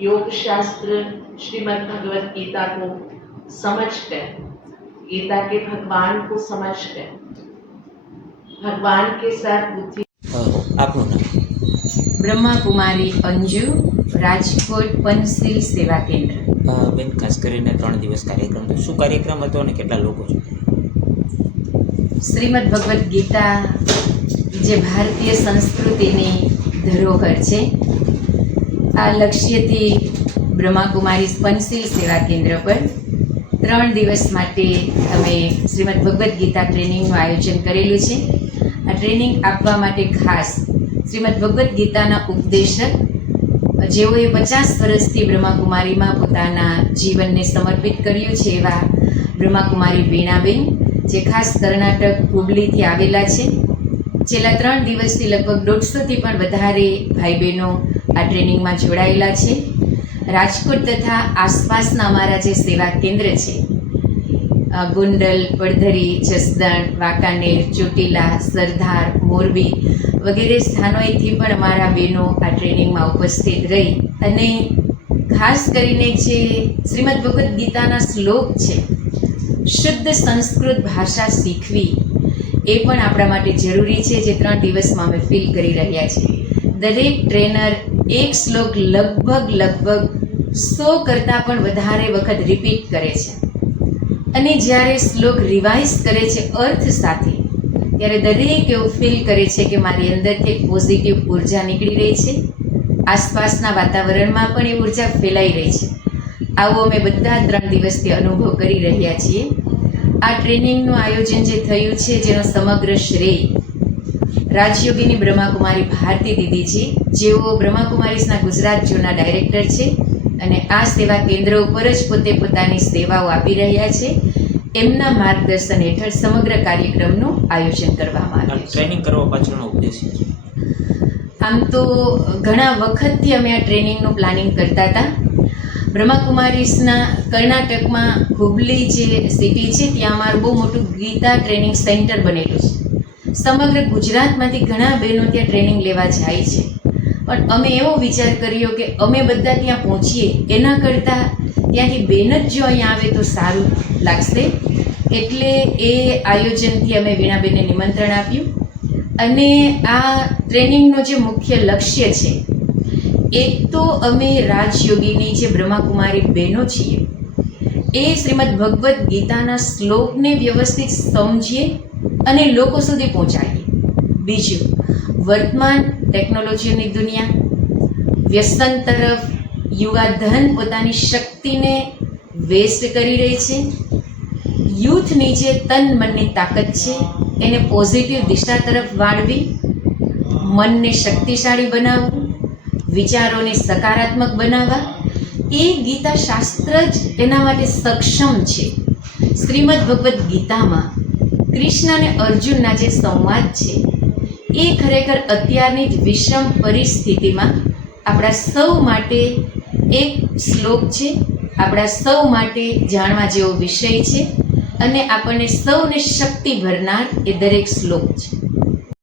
योग शास्त्र श्रीमद् भगवत गीता को समझकर, गीता के भगवान को समझकर, भगवान के साथ बुद्धि। आपનું નામ? બ્રહ્માકુમારી અંજુ, રાજકોટ પંચશીલ સેવા કેન્દ્ર. બેન, ખાસ કરીને 3 દિવસ કાર્યક્રમ તો શું કાર્યક્રમ હતો અને કેટલા લોકો છે? શ્રીમદ્ ભગવદ્ ગીતા જે ભારતીય સંસ્કૃતિની ધરોહર છે, આ લક્ષ્યથી બ્રહ્માકુમારી પંચશીલ સેવા કેન્દ્ર પર 3 દિવસ માટે અમે શ્રીમદ્ ભગવદ્ ગીતા ટ્રેનિંગનું આયોજન કરેલું છે. આ ટ્રેનિંગ આપવા માટે ખાસ શ્રીમદ્ ભગવદ્ ગીતાના ઉપદેશક, જેઓએ 50 વર્ષથી બ્રહ્માકુમારીમાં પોતાના જીવનને સમર્પિત કર્યું છે, એવા બ્રહ્માકુમારી વીણાબેન, જે ખાસ કર્ણાટક હુબલીથી આવેલા છે. છેલ્લા 3 દિવસથી લગભગ 150થી પણ વધારે ભાઈ બહેનો આ ટ્રેનિંગમાં જોડાયેલા છે. રાજકોટ તથા આસપાસના અમારા જે સેવા કેન્દ્ર છે, ગુંડલ, પડધરી, જસદણ, વાંકાનેર, ચોટીલા, સરદાર, મોરબી વગેરે સ્થાનોએથી પણ અમારા બહેનો આ ટ્રેનિંગમાં ઉપસ્થિત રહી અને ખાસ કરીને જે શ્રીમદ્ ભગવદ્ ગીતાના શ્લોક છે, શુદ્ધ સંસ્કૃત ભાષા શીખવી એ પણ આપણા માટે જરૂરી છે, જે 3 દિવસમાં અમે ફીલ કરી રહ્યા છીએ. દરેક ટ્રેનર એક શ્લોક લગભગ 100 કરતાં પણ વધારે વખત રિપીટ કરે છે અને જ્યારે શ્લોક રિવાઇઝ કરે છે અર્થ સાથે, ત્યારે દરેક એવું ફીલ કરે છે કે મારી અંદરથી એક પોઝિટિવ ઉર્જા નીકળી રહી છે, આસપાસના વાતાવરણમાં પણ એ ઉર્જા ફેલાઈ રહી છે. આવો અમે બધા 3 દિવસથી અનુભવ કરી રહ્યા છીએ. આ ટ્રેનિંગનું આયોજન જે થયું છે, જેનો સમગ્ર શ્રેય રાજયોગીની બ્રહ્માકુમારી ભારતી દીદીજી, જેઓ બ્રહ્માકુમારીઝના ગુજરાત ઝોનના ડાયરેક્ટર છે અને આ સેવા કેન્દ્ર ઉપર જ પોતે પોતાની સેવાઓ આપી રહ્યા છે, એમના માર્ગદર્શન હેઠળ સમગ્ર કાર્યક્રમનું આયોજન કરવામાં આવ્યું છે. ટ્રેનિંગ કરવા પાછળનો ઉદ્દેશ્ય છે? આમ તો ઘણા વખતથી અમે આ ટ્રેનિંગનું પ્લાનિંગ કરતા હતા. બ્રહ્માકુમારીઝના કર્ણાટકમાં હુબલી જે સિટી છે, ત્યાં અમારું બહુ મોટું ગીતા ટ્રેનિંગ સેન્ટર બનેલું છે. સમગ્ર ગુજરાતમાંથી ઘણા બહેનો ત્યાં ટ્રેનિંગ લેવા જાય છે, પણ અમે એવો વિચાર કર્યો કે અમે બધા ત્યાં પહોંચીએ એના કરતાં ત્યાંથી બેન જ જો અહીંયા આવે તો સારું લાગશે. એટલે એ આયોજનથી અમે વીણાબેનને નિમંત્રણ આપ્યું અને આ ટ્રેનિંગનો જે મુખ્ય લક્ષ્ય છે, એક તો અમે રાજયોગીની જે બ્રહ્માકુમારી બહેનો છીએ, એ શ્રીમદ્ ભગવદ્ ગીતાના શ્લોકને વ્યવસ્થિત સમજીએ અને લોકો સુધી પહોંચાડીએ. બીજું, વર્તમાન ટેકનોલોજીની દુનિયા, વ્યસન તરફ યુવાધન પોતાની શક્તિને વેસ્ટ કરી રહી છે. યુથની જે તન મનની તાકાત છે, એને પોઝિટિવ દિશા તરફ વાળવી, મનને શક્તિશાળી બનાવવું, વિચારોને સકારાત્મક બનાવવા, એ ગીતા શાસ્ત્ર જ એના માટે સક્ષમ છે. શ્રીમદ્ ભગવદ્ ગીતામાં કૃષ્ણ અને અર્જુનના જે સંવાદ છે, એ ખરેખર અત્યારની જ વિષમ પરિસ્થિતિમાં આપણા સૌ માટે એક શ્લોક છે, આપણા સૌ માટે જાણવા જેવો વિષય છે અને આપણને સૌને શક્તિ ભરનાર એ દરેક શ્લોક છે.